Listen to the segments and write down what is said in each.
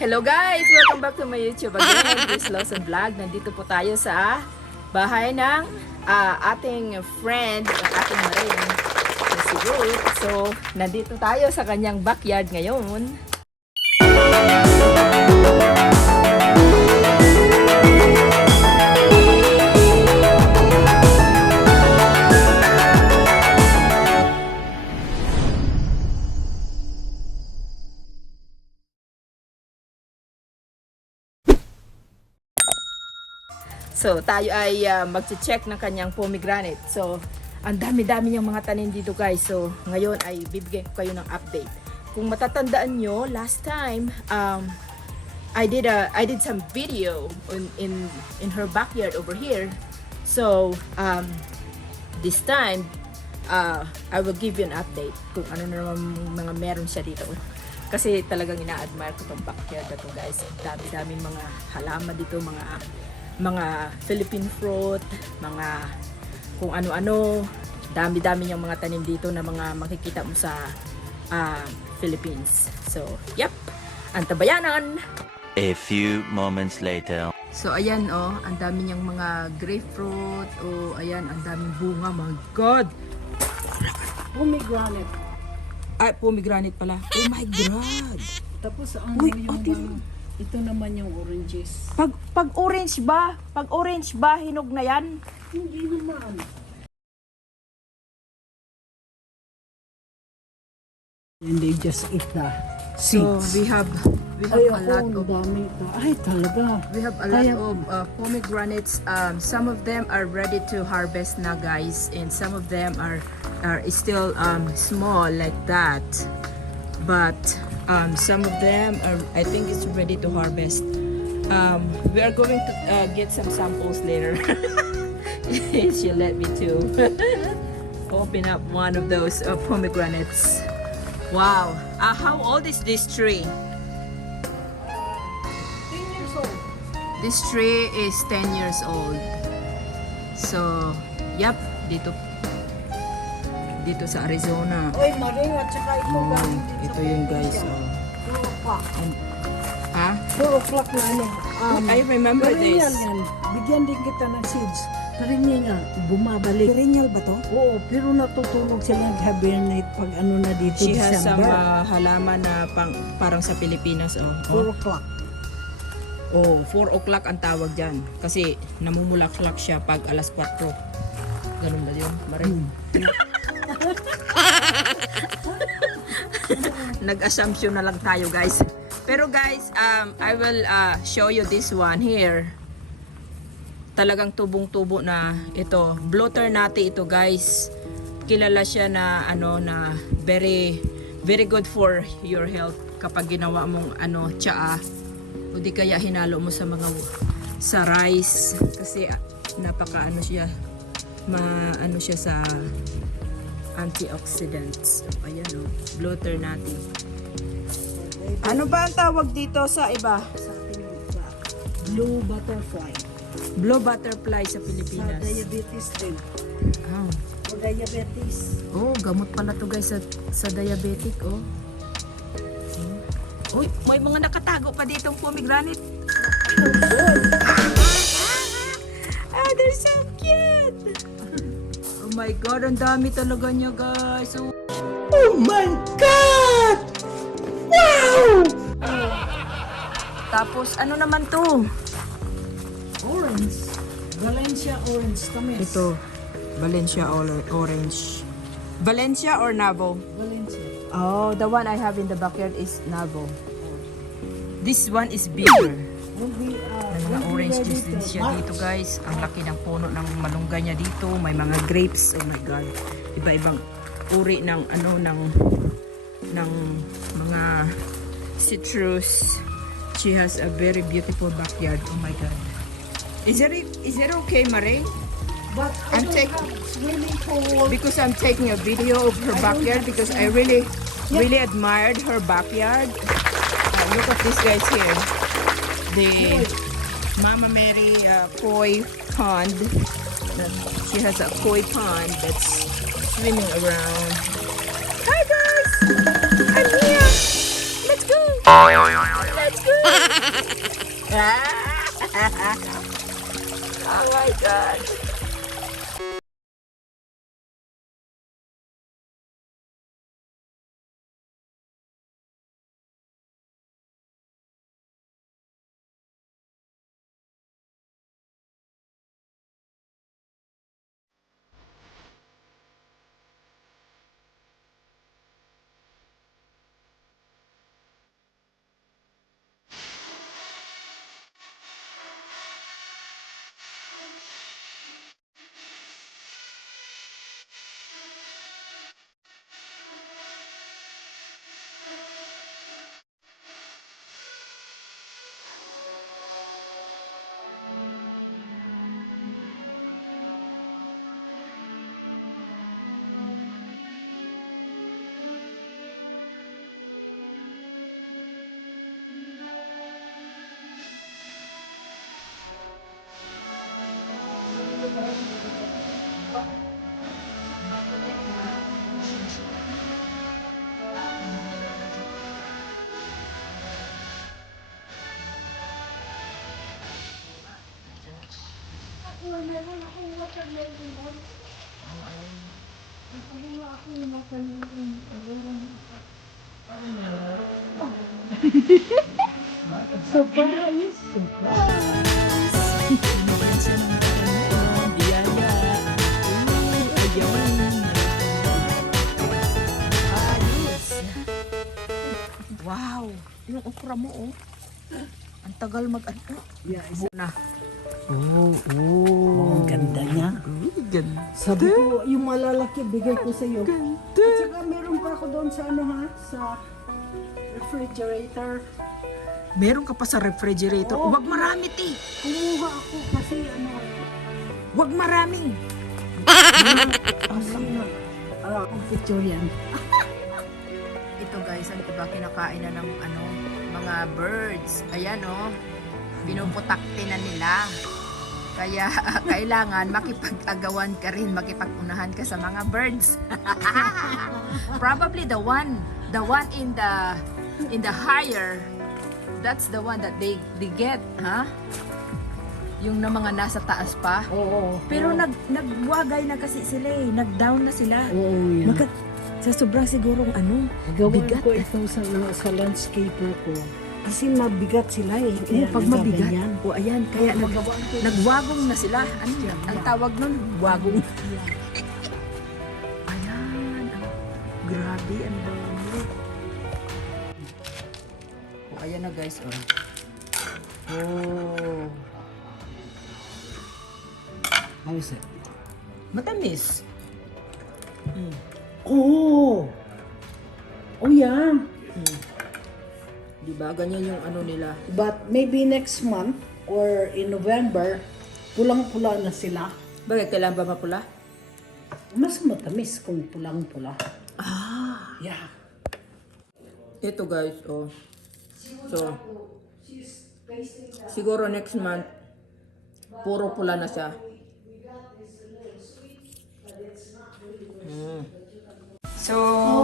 Hello guys! Welcome back to my YouTube again. This is Lawson Vlog. Nandito po tayo sa bahay ng ating friend, ang ating maring na si Ruth. So, nandito tayo sa kanyang backyard ngayon. So, tayo ay mag-check ng kanyang pomegranate. So, ang dami-dami niyang mga tanim dito guys. So, ngayon ay bibigyan ko kayo ng update. Kung matatandaan nyo, last time, I did some video in her backyard over here. So, this time, I will give you an update kung ano naman mga meron siya dito. Kasi talagang ina-admire ko itong backyard na to guys. Dami-daming mga halaman dito, mga Philippine fruit, mga kung ano-ano, dami-dami niyang mga tanim dito na mga makikita mo sa Philippines. So, yep, antabayanan! A few moments later. So, ayan oh, ang dami niyang mga grapefruit. Oh, ayan, ang daming bunga. My God! Pomegranate. Ay, pomegranate pala. Oh my God! Tapos ang Uy, yung ate. ito naman yung oranges. Pag orange ba, hinog na yan? Hindi naman. And they just eat the So, seeds. we have Ay, a lot ang of dami. Ay, talaga. We have a lot of pomegranates. Some of them are ready to harvest now, guys, and some of them are still small like that. But some of them are, I think, it's ready to harvest. We are going to get some samples later. She'll let me to open up one of those pomegranates. Wow! How old is this tree? 10 years old. This tree is 10 years old. So, yep, dito sa Arizona. Oy, maring at saka ito Oh, galing din ito sa yun probinsya. guys. Oh. 4 o'clock. Ha? 4 o'clock na ano. I remember this. Perennial yan. Bigyan din kita ng seeds. Perennial nga, bumabalik. Perennial ba to? Oo, pero natutunog sila nag-hibernate pag ano na dito, She has some December. halaman na parang sa Pilipinas. 4 o'clock. Oh, 4 o'clock ang tawag dyan. Kasi namumulaklak siya pag alas 4. Ganun ba yun? Maring. Nag-assumption na lang tayo guys. Pero guys, I will show you this one here. Talagang tubong-tubo na ito. Butternut ito guys. Kilala siya na na very good for your health kapag ginawa mong tsaa. O di kaya hinalo mo sa rice kasi napaka siya siya sa antioxidants. Ayan o, butternut. Ano ba ang tawag dito sa iba? Sa atin sa blue butterfly. Blue butterfly sa Sa Pilipinas. diabetes din. Oh. O diabetes. Oh, gamot pala to guys sa diabetic, oh. Uy, may mga nakatago pa ditong pomegranate. They're so cute. Oh my God, ang dami talaga niya, guys. Oh my God! Wow! Tapos, ano naman to? Orange. Valencia orange. Tamis. Ito, Valencia orange. Valencia or Navo? Valencia. Oh, the one I have in the backyard is Navo. This one is bigger. May May mga orange juice din siya dito guys. Ang laki ng puno ng malunggay niya dito. May mga grapes. Oh my God. Iba-ibang uri ng ng mga citrus. She has a very beautiful backyard. Oh my God. Is it okay, Maring? But I'm I don't taking have swimming pool. because I'm taking a video of her backyard because I really admired her backyard. Look at this guys here. The Mama Mary koi pond. She has a koi pond that's swimming around. Hi guys! I'm here! Let's go! Oh my God. Surprise! Biyaya. Ayun. Ayos. Wow. Yung okra mo, oh. Ang tagal mag-ano. Yeah, Na. ang ganda niya. Ganda. Sabi ko, yung malalaki, bigay ko sa iyo. At saka meron pa ako doon sa ano ha, sa refrigerator. Meron ka pa sa refrigerator. Oo. Huwag marami, ti. Kumuha ako kasi ano, Huwag maraming. ang picture yan. Ito guys, ang iba kinakain na ng ano, mga birds. Ayan oh. Pinuputakti na nila. Kaya kailangan makipag-agawan ka rin, makipag-unahan ka sa mga birds. Probably the one in the higher, that's the one that they get, ha? Yung na mga nasa taas pa. Oo. Pero nagwagay na kasi sila eh. Nag-down na sila. Oo, yan. Sa sobrang sigurong ano, Gawin bigat. ko ito sa landscaper ko. Kasi mabigat sila eh. Oo, pag mabigat. Yan. O ayan, kaya Magawaan ko. nagwagong na sila. Ano yan? Ang tawag nun, wagong. Ayan. Grabe, ang dami. O ayan na guys, oh. Oh. How is it? Matamis. Oh! Oh yeah. Diba? Ganyan yung ano nila. But maybe next month or in November, pulang-pula na sila. Bakit? Kailan ba mapula? Mas matamis kung pulang-pula. Ah. Yeah. Ito guys, oh. So, siguro next month, puro pula na siya. So,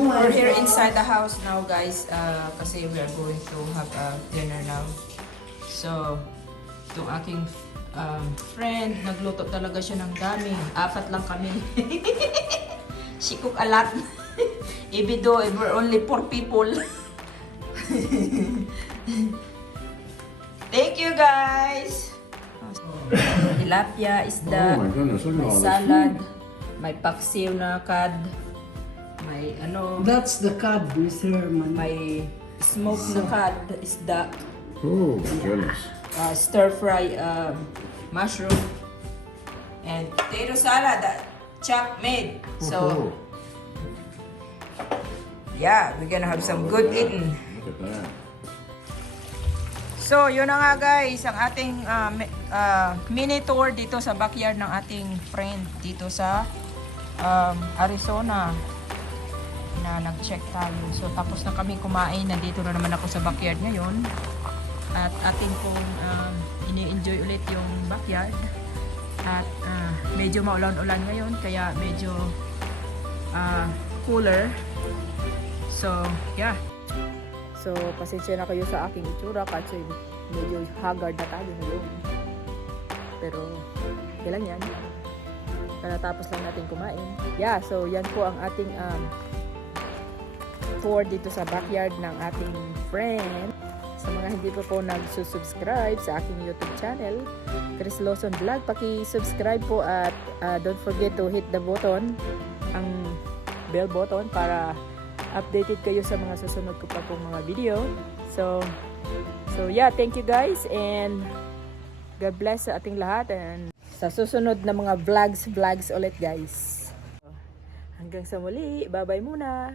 we're here inside the house now guys, kasi we are going to have a dinner now. So, itong aking friend, nagluto talaga siya ng dami. 4 lang kami. She cook a lot. Even though we're only 4 people. Thank you guys! Tilapia, isda, Oh my goodness, look at may all this. salad, may paksiw na cod, may ano, That's the cod, Mr. Herman. may smoked na cod, isda, Oh my goodness. stir fry mushroom, and potato salad that Chuck made. So, yeah, we're gonna have some good eating. Look at that. So, yun na nga guys, ang ating mini tour dito sa backyard ng ating friend dito sa Arizona na nag-check tayo. So, tapos na kami kumain. Nandito na naman ako sa backyard ngayon. At ating pong ini-enjoy ulit yung backyard. At medyo maulan-ulan ngayon, kaya medyo cooler. So, yeah. So, pasensya na kayo sa aking itsura kasi medyo haggard na tayo ngayon. Pero, kailan yan? Natapos lang natin kumain. Yeah, so yan po ang ating tour dito sa backyard ng ating friend. Sa mga hindi po nagsusubscribe sa aking YouTube channel, Chris Lawson Vlog, paki-subscribe po at don't forget to hit the button, ang bell button para updated kayo sa mga susunod ko pa pong mga video. So yeah, thank you guys and God bless sa ating lahat and sa susunod na mga vlogs ulit guys. Hanggang sa muli, bye-bye muna.